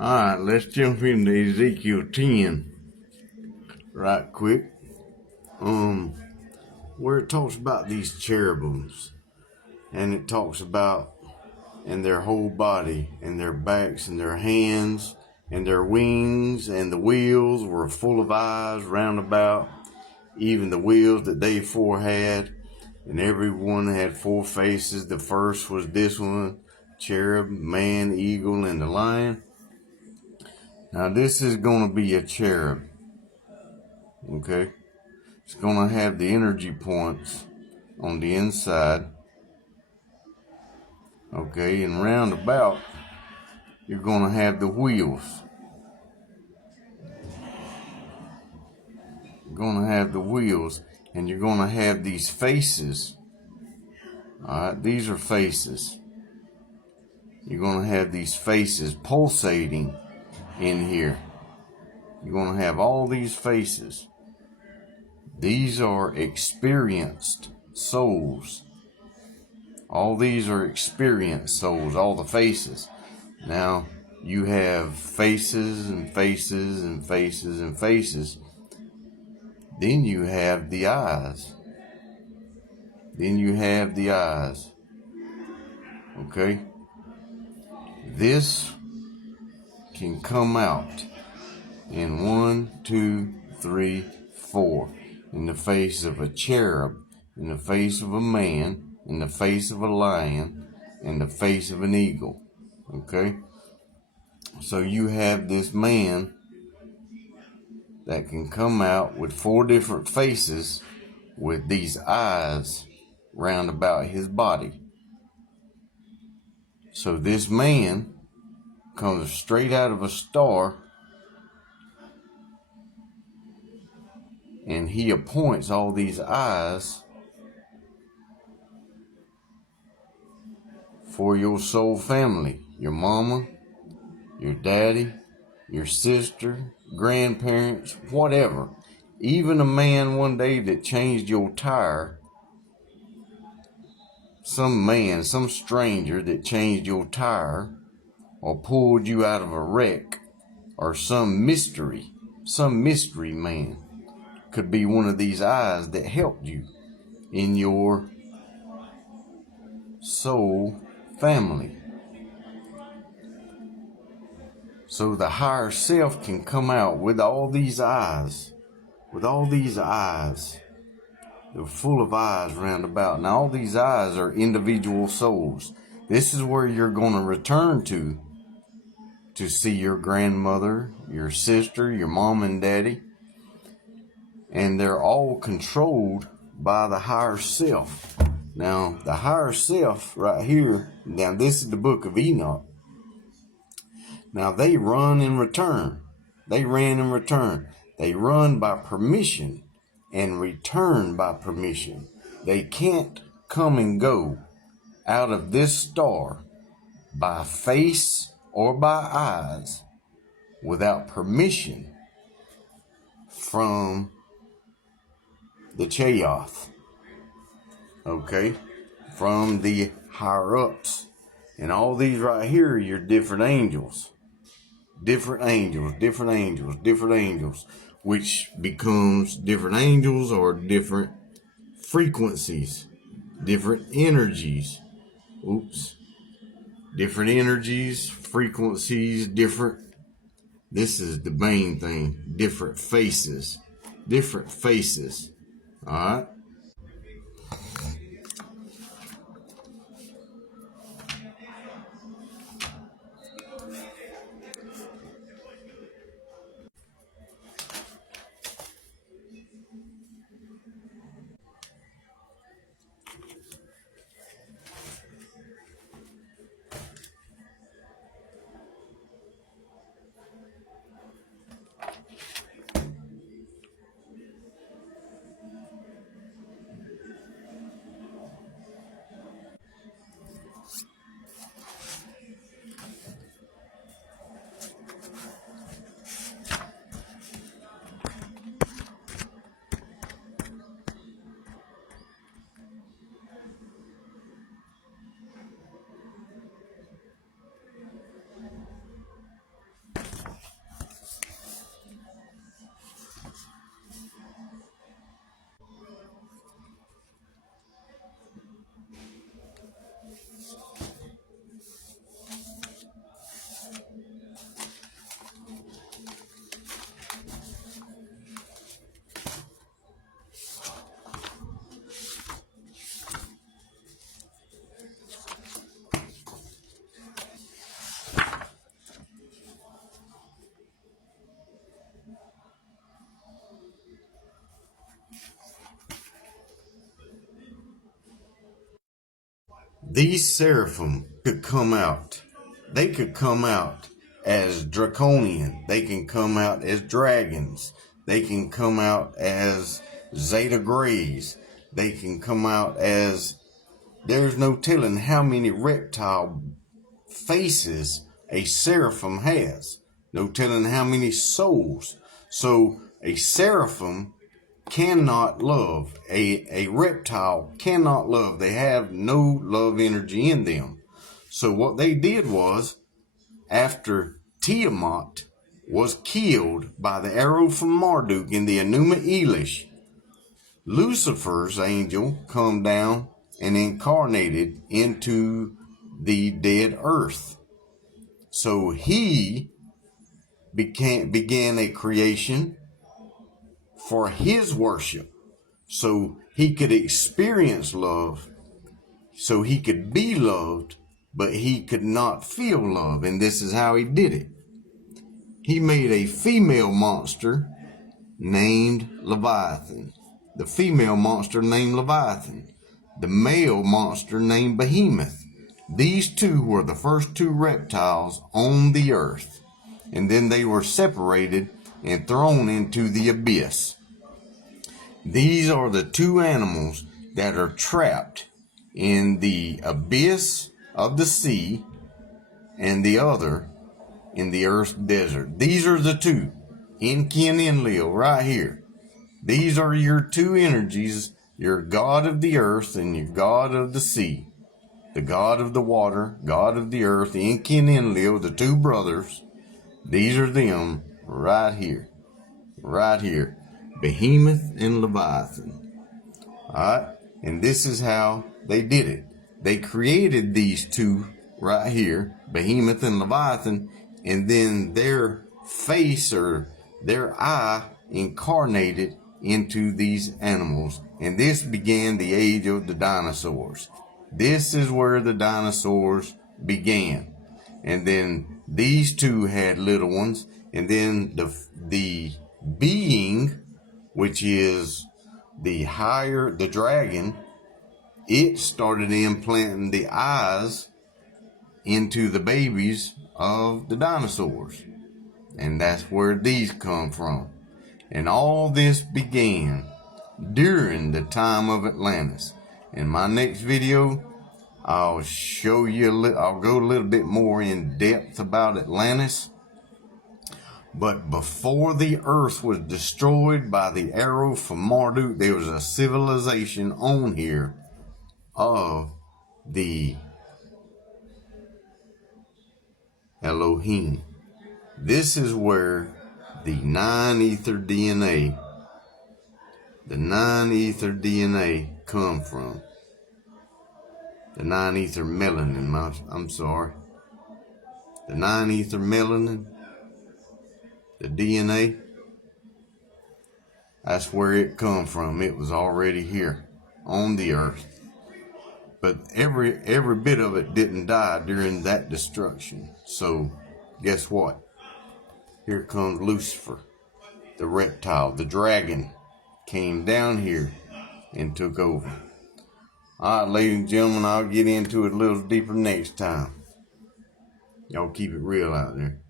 Alright, let's jump into Ezekiel 10 right quick. Where it talks about these cherubims, and it talks about in their whole body, and their backs, and their hands, and their wings, and the wheels were full of eyes round about, even the wheels that they four had, and every one had four faces. The first was this one, cherub, man, eagle, and the lion. Now this is going to be a cherub, okay? It's going to have the energy points on the inside, okay? And round about, you're going to have the wheels. You're going to have the wheels, and you're going to have these faces. All right, these are faces. You're going to have these faces pulsating in here. You're going to have all these faces. These are experienced souls. All these are experienced souls, all the faces. Now, you have faces and faces and faces and faces. Then you have the eyes. Then you have the eyes. Okay? This can come out in 1, 2, 3, 4. In the face of a cherub, in the face of a man, in the face of a lion, in the face of an eagle. Okay? So you have this man that can come out with 4 different faces with these eyes round about his body. So this man comes straight out of a star, and he appoints all these eyes for your soul family, your mama, your daddy, your sister, grandparents, whatever. Even a man one day that changed your tire, some man, some stranger that changed your tire or pulled you out of a wreck, or some mystery man could be one of these eyes that helped you in your soul family. So the higher self can come out with all these eyes, They're full of eyes round about. And all these eyes are individual souls. This is where you're going to return to see your grandmother, your sister, your mom and daddy. And they're all controlled by the higher self. Now, the higher self right here, now this is the book of Enoch. Now, they run and return. They ran and return. They run by permission and return by permission. They can't come and go out of this star by face or by eyes without permission from the Chayoth, okay, from the higher ups. And all these right here are your different angels, which becomes different angels or different frequencies, different energies. Different energies, frequencies, different. This is the main thing. Different faces. All right. these seraphim could come out. They could come out as draconian. They can come out as dragons. They can come out as Zeta Grays. They can come out as, there's no telling how many reptile faces a seraphim has. No telling how many souls. So a seraphim cannot love. A reptile cannot love. They have no love energy in them. So what they did was, after Tiamat was killed by the arrow from Marduk in the Enuma Elish, Lucifer's angel come down and incarnated into the dead earth. So he began a creation for his worship, so he could experience love, so he could be loved, but he could not feel love. And this is how he did it. He made a female monster named Leviathan. The female monster named Leviathan. The male monster named Behemoth. These two were the first two reptiles on the earth. And then they were separated and thrown into the abyss. These are the two animals that are trapped in the abyss of the sea, and the other in the earth's desert. These are the two, Enki and Enlil, right here. These are your two energies, your God of the earth and your God of the sea. The God of the water, God of the earth, Enki and Enlil, the two brothers. These are them right here. Right here. Behemoth and Leviathan. Alright? And this is how they did it. They created these two right here, Behemoth and Leviathan, and then their face or their eye incarnated into these animals. And this began the age of the dinosaurs. This is where the dinosaurs began. And then these two had little ones. And then the being, which is the dragon, it started implanting the eyes into the babies of the dinosaurs. And that's where these come from. And all this began during the time of Atlantis. In my next video, I'll show you, I'll go a little bit more in depth about Atlantis. But before the earth was destroyed by the arrow from Marduk, there was a civilization on here of the Elohim. This is where the nine-ether DNA come from. The nine-ether melanin, I'm sorry. The nine-ether melanin, the DNA, that's where it come from. It was already here on the earth. But every bit of it didn't die during that destruction. So guess what? Here comes Lucifer, the reptile, the dragon, came down here and took over. All right, ladies and gentlemen, I'll get into it a little deeper next time. Y'all keep it real out there.